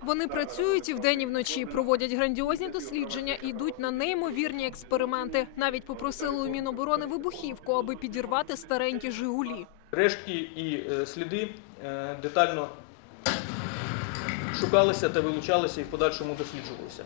Вони працюють і вдень, і вночі, проводять грандіозні дослідження і йдуть на неймовірні експерименти. Навіть попросили у Міноборони вибухівку, аби підірвати старенькі Жигулі. Рештки і е, сліди е, детально шукалися та вилучалися і в подальшому досліджувалися.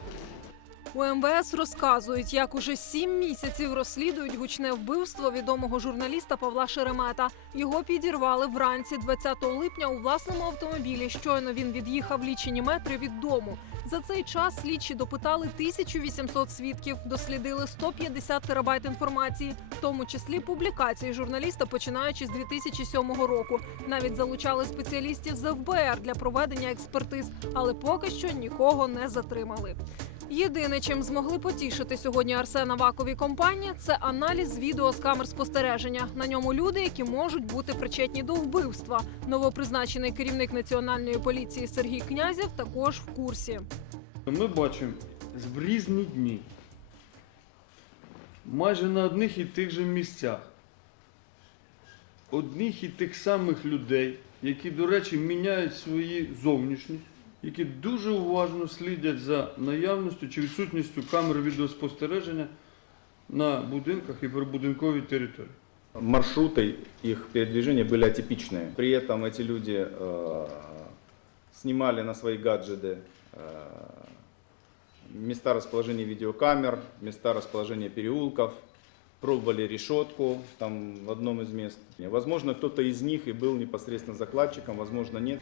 У МВС розказують, як уже сім місяців розслідують гучне вбивство відомого журналіста Павла Шеремета. Його підірвали вранці 20 липня у власному автомобілі. Щойно він від'їхав лічені метри від дому. За цей час слідчі допитали 1800 свідків, дослідили 150 терабайт інформації, в тому числі публікації журналіста, починаючи з 2007 року. Навіть залучали спеціалістів з ФБР для проведення експертиз, але поки що нікого не затримали. Єдине, чим змогли потішити сьогодні Арсена Вакові компанії, це аналіз відео з камер спостереження. На ньому люди, які можуть бути причетні до вбивства. Новопризначений керівник національної поліції Сергій Князєв також в курсі. Ми бачимо в різні дні, майже на одних і тих же місцях, одних і тих самих людей, які, до речі, міняють свої зовнішність, які дуже уважно слідять за наявністю чи відсутністю камер відеоспостереження на будинках і прибудинковій території. Маршруты их передвижения были атипичные. При этом эти люди э, снимали на свои гаджеты э, места расположения видеокамер, места расположения переулков, пробовали решетку там в одном из мест. Возможно, кто-то из них и был непосредственно закладчиком, возможно, нет.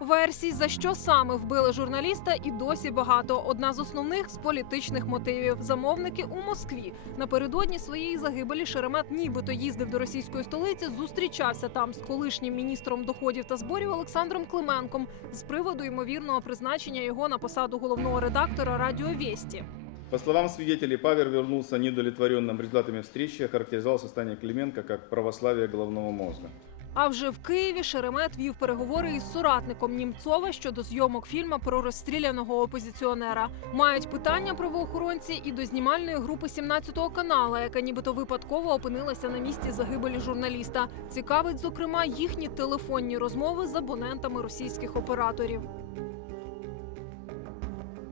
Версій, за що саме вбили журналіста, і досі багато. Одна з основних з політичних мотивів. Замовники у Москві. Напередодні своєї загибелі Шеремет нібито їздив до російської столиці, зустрічався там з колишнім міністром доходів та зборів Олександром Клименком з приводу ймовірного призначення його на посаду головного редактора Радіо Вєсті. По словам свидетелей, Павер вернулся недовлетворенным результатами встречи, охарактеризовал состояние Клименко как православие головного мозга. А вже в Києві Шеремет вів переговори із соратником Німцова щодо зйомок фільму про розстріляного опозиціонера. Мають питання правоохоронці і до знімальної групи 17-го канала, яка нібито випадково опинилася на місці загибелі журналіста. Цікавить, зокрема, їхні телефонні розмови з абонентами російських операторів.